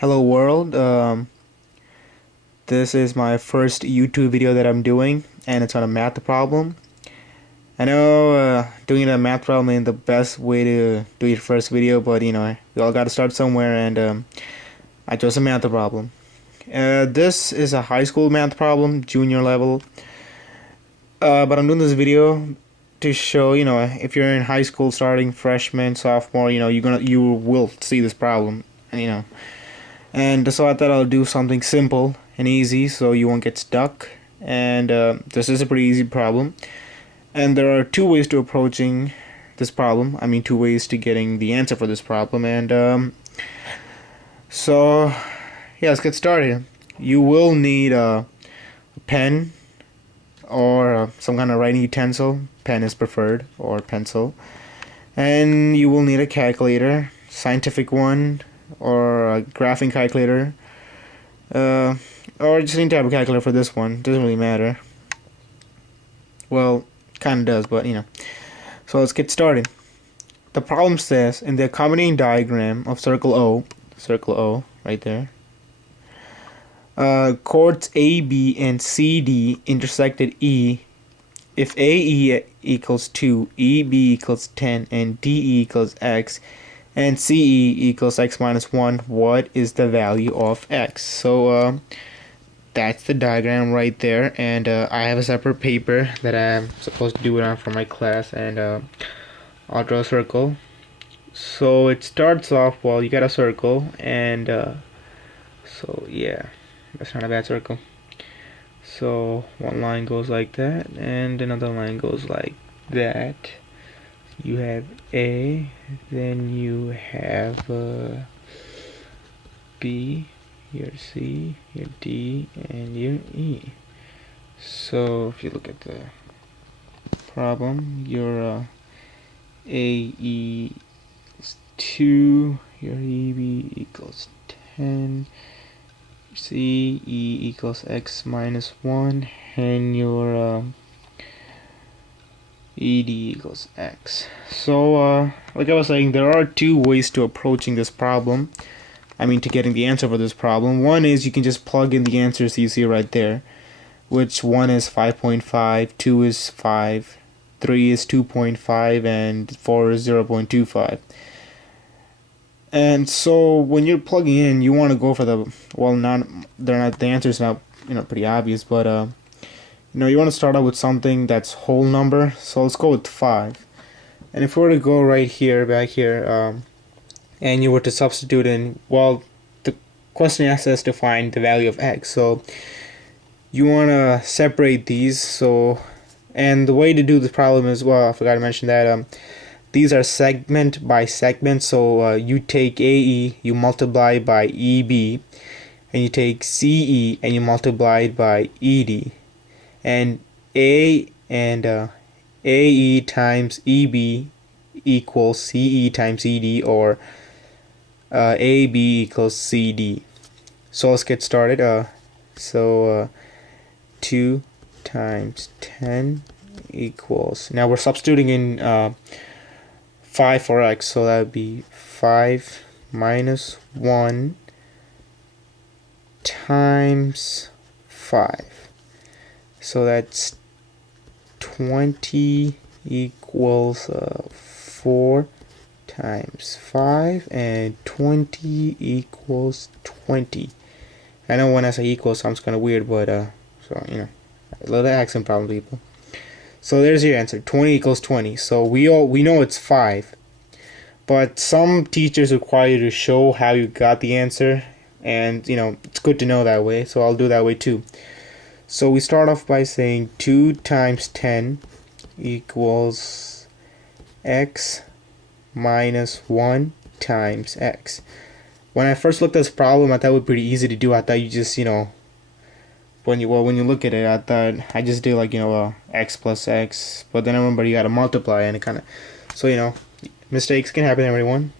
Hello world, this is my first YouTube video that I'm doing, and it's on a math problem. I know doing a math problem ain't the best way to do your first video, but we all gotta start somewhere, and I chose a math problem. This is a high school math problem, junior level, but I'm doing this video to show, if you're in high school starting freshman, sophomore, you will see this problem, and so I thought I'll do something simple and easy so you won't get stuck. And this is a pretty easy problem. And there are two ways to approaching this problem. I mean, two ways to getting the answer for this problem. And so, yeah, let's get started. You will need a pen or some kind of writing utensil. Pen is preferred, or pencil. And you will need a calculator, scientific one, or a graphing calculator, or just any type of calculator for this one. Doesn't really matter. Well, kind of does, but So let's get started. The problem says in the accompanying diagram of circle O, right there, chords A, B, and C, D intersect at E. If AE equals 2, EB equals 10, and DE equals X, and CE equals X minus 1, what is the value of X? So that's the diagram right there, and I have a separate paper that I'm supposed to do it on for my class, and I'll draw a circle. So it starts off, well, you got a circle, and so yeah, that's not a bad circle. So one line goes like that, and another line goes like that. You have A, then you have B, your C, your D, and your E. So if you look at the problem, your AE equals 2, your EB equals 10, CE equals X minus 1, and your ED equals X. So like I was saying, there are two ways to approaching this problem. I mean, to getting the answer for this problem. One is you can just plug in the answers you see right there, which one is 5.5, 2 is 5, 3 is 2.5, and 4 is 0.25. And so when you're plugging in, you want to go for the, well, the answer's not, pretty obvious, but you want to start out with something that's whole number. So let's go with 5. And if we were to go right here, back here, and you were to substitute in, well, the question asks us to find the value of X. So you want to separate these. So, and the way to do this problem is, well, I forgot to mention that these are segment by segment. So you take AE, you multiply by EB, and you take CE and you multiply it by ED. And A and AE times EB equals CE times ED, or AB equals CD. So let's get started. 2 times 10 equals, now we're substituting in 5 for X, so that would be 5 minus 1 times 5. So that's 20 equals 4 times 5, and 20 equals 20. I know when I say equals sounds kind of weird, but so a little accent problem, people. So there's your answer. 20 equals 20. So we know it's 5, but some teachers require you to show how you got the answer, and it's good to know that way. So I'll do that way too. So we start off by saying 2 times 10 equals X minus 1 times X. When I first looked at this problem, I thought it was pretty easy to do. I thought you just, when you look at it, I thought I just did like, X plus X. But then I remember you gotta multiply, and it kind of, so, mistakes can happen, everyone.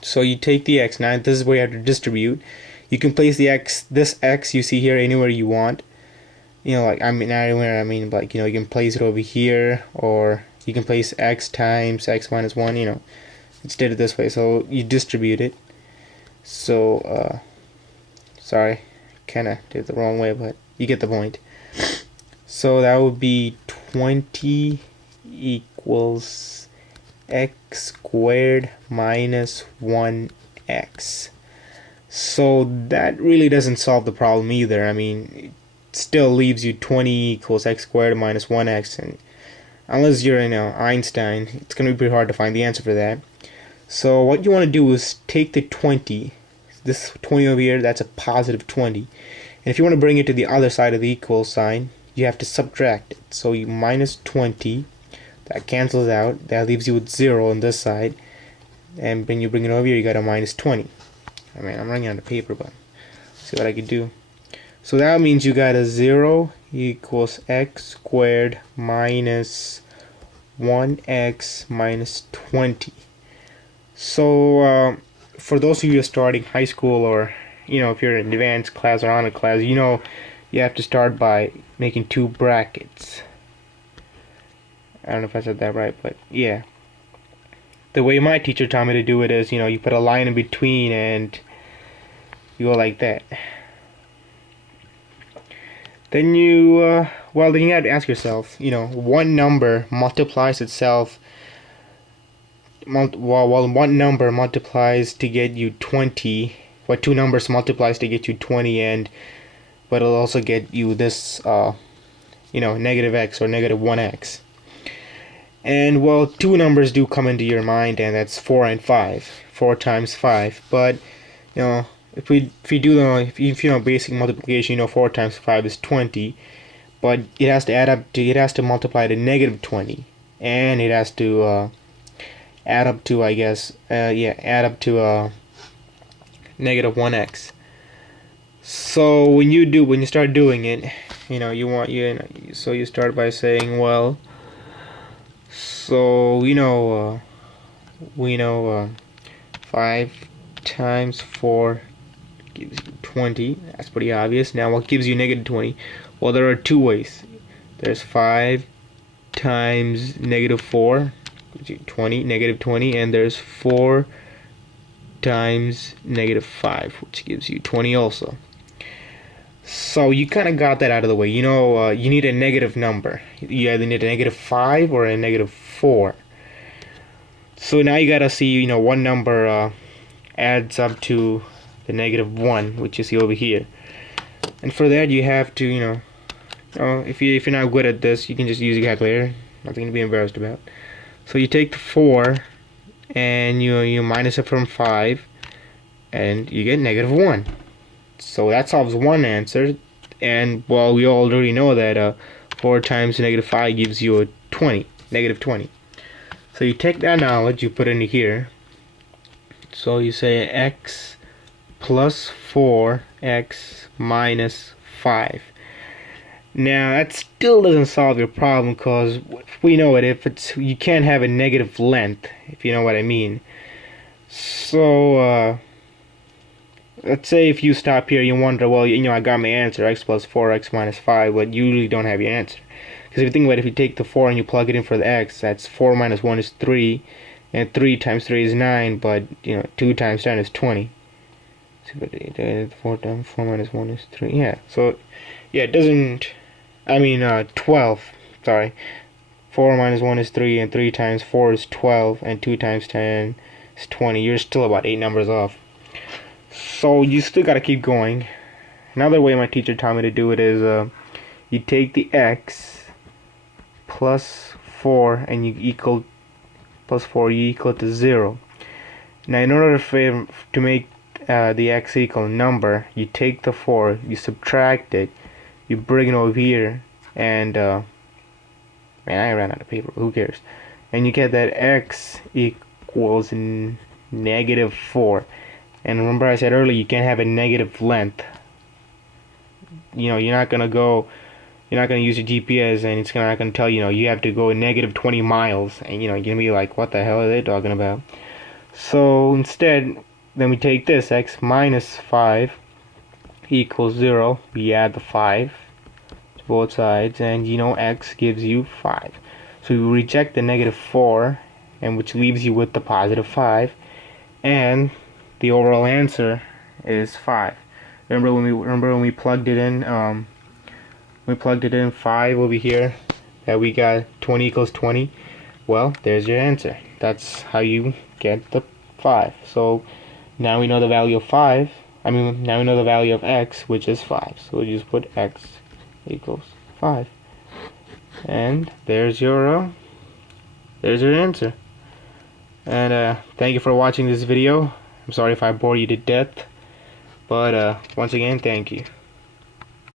So you take the X. Now this is where you have to distribute. You can place the X, this X you see here, anywhere you want. Like, I mean, not anywhere, I mean, like, you can place it over here, or you can place X times X minus 1, it's did it this way. So you distribute it. So sorry, kinda did it the wrong way, but you get the point. So that would be 20 equals x squared minus 1x. So that really doesn't solve the problem either. I mean, it still leaves you 20 equals x squared minus 1x, and unless you're, Einstein, it's going to be pretty hard to find the answer for that. So what you want to do is take the 20, this 20 over here, that's a positive 20. And if you want to bring it to the other side of the equal sign, you have to subtract it. So you minus 20, that cancels out, that leaves you with 0 on this side. And when you bring it over here, you got a minus 20. I mean, I'm running out of paper, but see what I can do. So that means you got a 0 equals x squared minus 1x minus 20. So for those of you starting high school, or if you're in advanced class or honor class, you have to start by making two brackets. I don't know if I said that right, but yeah. The way my teacher taught me to do it is, you put a line in between and you go like that. Then you have to ask yourself, one number multiplies itself, while one number multiplies to get you 20, what two numbers multiplies to get you 20, but it'll also get you this, negative x or negative 1x. And well, two numbers do come into your mind, and that's 4 and 5. 4 times 5. But if you do basic multiplication, 4 times 5 is 20, but it has to multiply to negative 20, and it has to add up to negative 1x. So when you start doing it, so you start by saying, well, so we know 5 times 4 gives you 20. That's pretty obvious. Now what gives you negative 20? Well, there are two ways. There's 5 times negative 4 gives you 20, negative 20, and there's 4 times negative 5, which gives you 20 also. So you kind of got that out of the way. You need a negative number. You either need a negative 5 or a negative 4. So now you gotta see, one number adds up to the negative 1, which you see over here. And for that, you have to, if you're not good at this, you can just use a calculator. Nothing to be embarrassed about. So you take the 4 and you minus it from 5, and you get negative 1. So that solves one answer. And well, we already know that 4 times negative 5 gives you a negative 20. So you take that knowledge, you put it into here. So you say x plus 4x minus 5. Now that still doesn't solve your problem, because we know it, you can't have a negative length, if you know what I mean. So let's say if you stop here, you wonder, well, I got my answer, x plus 4x minus 5, but you really don't have your answer. Because if you think about it, if you take the 4 and you plug it in for the x, that's 4 minus 1 is 3, and 3 times 3 is 9, but 2 times 10 is 20. So 4 minus 1 is 3. Yeah, so yeah, it doesn't, 12, sorry. 4 minus 1 is 3, and 3 times 4 is 12, and 2 times 10 is 20. You're still about 8 numbers off. So you still gotta keep going. Another way my teacher taught me to do it is you take the x plus 4 and you equal to 0. Now in order to make the x equal a number, you take the 4, you subtract it, you bring it over here, and man, I ran out of paper, who cares? And you get that x equals negative 4. And remember I said earlier, you can't have a negative length. You're not gonna use your GPS, and it's not gonna tell you have to go negative 20 miles, and you're gonna be like, what the hell are they talking about? So instead, then we take this, x minus 5 equals 0. We add the 5 to both sides, and x gives you 5. So you reject the negative 4, and which leaves you with the positive 5, and the overall answer is 5. Remember when we plugged it in? We plugged it in 5 over here. That we got 20 equals 20. Well, there's your answer. That's how you get the 5. So now we know the value of 5. Now we know the value of x, which is 5. So we just put x equals 5. And there's your answer. And thank you for watching this video. I'm sorry if I bore you to death, but once again, thank you.